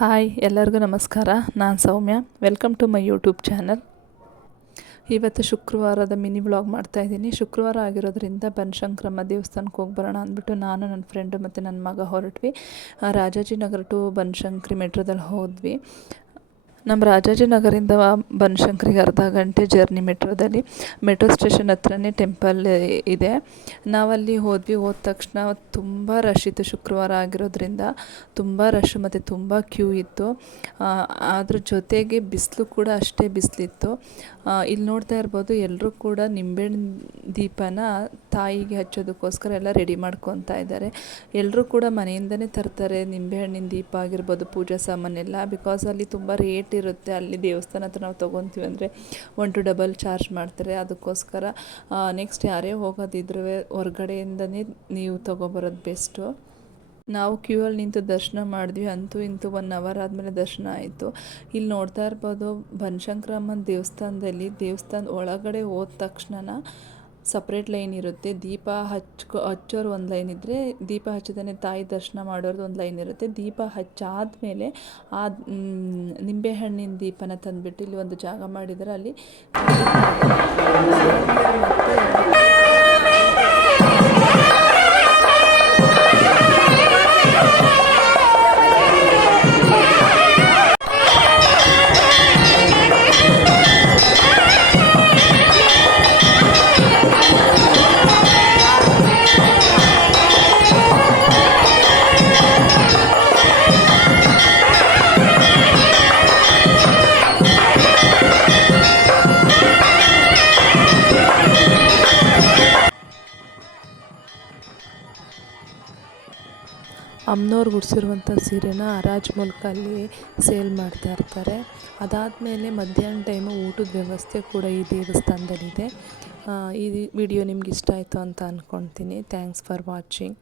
Hi, ಎಲ್ಲರಿಗೂ ನಮಸ್ಕಾರ. ನಾನು Soumya. Welcome to my YouTube channel ಇವತ್ತು ಶುಕ್ರವಾರದ ಮಿನಿ ವ್ಲಾಗ್ ಮಾಡ್ತಾಯಿದ್ದೀನಿ ಶುಕ್ರವಾರ ಆಗಿರೋದ್ರಿಂದ ಬನಶಂಕರಮ್ಮ ದೇವಸ್ಥಾನಕ್ಕೆ ಹೋಗಿ ಬರೋಣ ಅಂದ್ಬಿಟ್ಟು ನಾನು, ನನ್ನ ಫ್ರೆಂಡು ಮತ್ತು ನನ್ನ ಮಗ ಹೊರಟ್ವಿ. ರಾಜಾಜಿ ರಾಜಾಜಿನಗರ ಟು ಬನಶಂಕರಿ ಮೆಟ್ರೋದಲ್ಲಿ ಹೋದ್ವಿ. ನಮ್ಮ ರಾಜಾಜಿನಗರಿಂದ ಬನಶಂಕರಿಗೆ ಅರ್ಧ ಗಂಟೆ ಜರ್ನಿ ಮೆಟ್ರೋದಲ್ಲಿ ಮೆಟ್ರೋ ಸ್ಟೇಷನ್ ಹತ್ರನೇ ಟೆಂಪಲ್ ಇದೆ. ನಾವಲ್ಲಿ ಹೋದ್ವಿ, ಹೋದ ತಕ್ಷಣ ತುಂಬ ರಶ್ ಇತ್ತು ಶುಕ್ರವಾರ ಆಗಿರೋದ್ರಿಂದ. ತುಂಬ ರಶ್ ಮತ್ತು ತುಂಬ ಕ್ಯೂ ಇತ್ತು. ಅದ್ರ ಜೊತೆಗೆ ಬಿಸಿಲು ಕೂಡ ಅಷ್ಟೇ ಬಿಸಿಲಿತ್ತು. ಇಲ್ಲಿ ನೋಡ್ತಾ ಇರ್ಬೋದು ಎಲ್ಲರೂ ಕೂಡ ನಿಂಬೆಹಣ್ಣು ದೀಪನ ತಾಯಿಗೆ ಹಚ್ಚೋದಕ್ಕೋಸ್ಕರ ಎಲ್ಲ ರೆಡಿ ಮಾಡ್ಕೊತಾ ಇದ್ದಾರೆ. ಎಲ್ಲರೂ ಕೂಡ ಮನೆಯಿಂದನೇ ತರ್ತಾರೆ. ನಿಂಬೆಹಣ್ಣಿನ ದೀಪ ಆಗಿರ್ಬೋದು, ಪೂಜಾ ಸಾಮಾನೆಲ್ಲ. ಬಿಕಾಸ್ ಅಲ್ಲಿ ತುಂಬ ರೇಟ್ ಇರುತ್ತೆ. ಅಲ್ಲಿ ದೇವಸ್ಥಾನ ಹತ್ರ ನಾವು ತೊಗೊತೀವಿ ಅಂದರೆ ಒನ್ ಟು ಡಬಲ್ ಚಾರ್ಜ್ ಮಾಡ್ತಾರೆ. ಅದಕ್ಕೋಸ್ಕರ ನೆಕ್ಸ್ಟ್ ಯಾರೇ ಹೋಗೋದಿದ್ರೂ ಹೊರಗಡೆಯಿಂದನೇ ನೀವು ತೊಗೊಬರೋದು ಬೆಸ್ಟು ನಾವು ಕ್ಯೂ ಅಲ್ಲಿ ನಿಂತು ದರ್ಶನ ಮಾಡಿದ್ವಿ. ಅಂತೂ ಇಂತೂ ಒನ್ ಅವರ್ ಆದಮೇಲೆ ದರ್ಶನ ಆಯಿತು. ಇಲ್ಲಿ ನೋಡ್ತಾ ಇರ್ಬೋದು, ಬನಶಂಕರಮ್ಮನ ದೇವಸ್ಥಾನದಲ್ಲಿ ದೇವಸ್ಥಾನದ ಒಳಗಡೆ ಹೋದ ತಕ್ಷಣ ಸಪ್ರೇಟ್ ಲೈನ್ ಇರುತ್ತೆ. ದೀಪ ಹಚ್ಕೊ, ಹಚ್ಚೋರು ಒಂದು ಲೈನ್ ಇದ್ದರೆ ದೀಪ ಹಚ್ಚದೇ ತಾಯಿ ದರ್ಶನ ಮಾಡೋರ್ದು ಒಂದು ಲೈನ್ ಇರುತ್ತೆ. ದೀಪ ಹಚ್ಚಾದ ಮೇಲೆ ಆ ನಿಂಬೆಹಣ್ಣಿನ ದೀಪನ ತಂದುಬಿಟ್ಟು ಇಲ್ಲಿ ಒಂದು ಜಾಗ ಮಾಡಿದರೆ. ಅಲ್ಲಿ ಅಮ್ಮನವ್ರು ಉಡ್ಸಿರುವಂಥ ಸೀರೆನ ಹರಾಜು ಮೂಲಕ ಅಲ್ಲಿ ಸೇಲ್ ಮಾಡ್ತಾ ಇರ್ತಾರೆ. ಅದಾದಮೇಲೆ ಮಧ್ಯಾಹ್ನ ಟೈಮು ಊಟದ ವ್ಯವಸ್ಥೆ ಕೂಡ ಈ ದೇವಸ್ಥಾನದಲ್ಲಿದೆ. ಈ ವಿಡಿಯೋ ನಿಮ್ಗೆ ಇಷ್ಟ ಆಯಿತು ಅಂತ ಅಂದ್ಕೊತೀನಿ ಥ್ಯಾಂಕ್ಸ್ ಫಾರ್ ವಾಚಿಂಗ್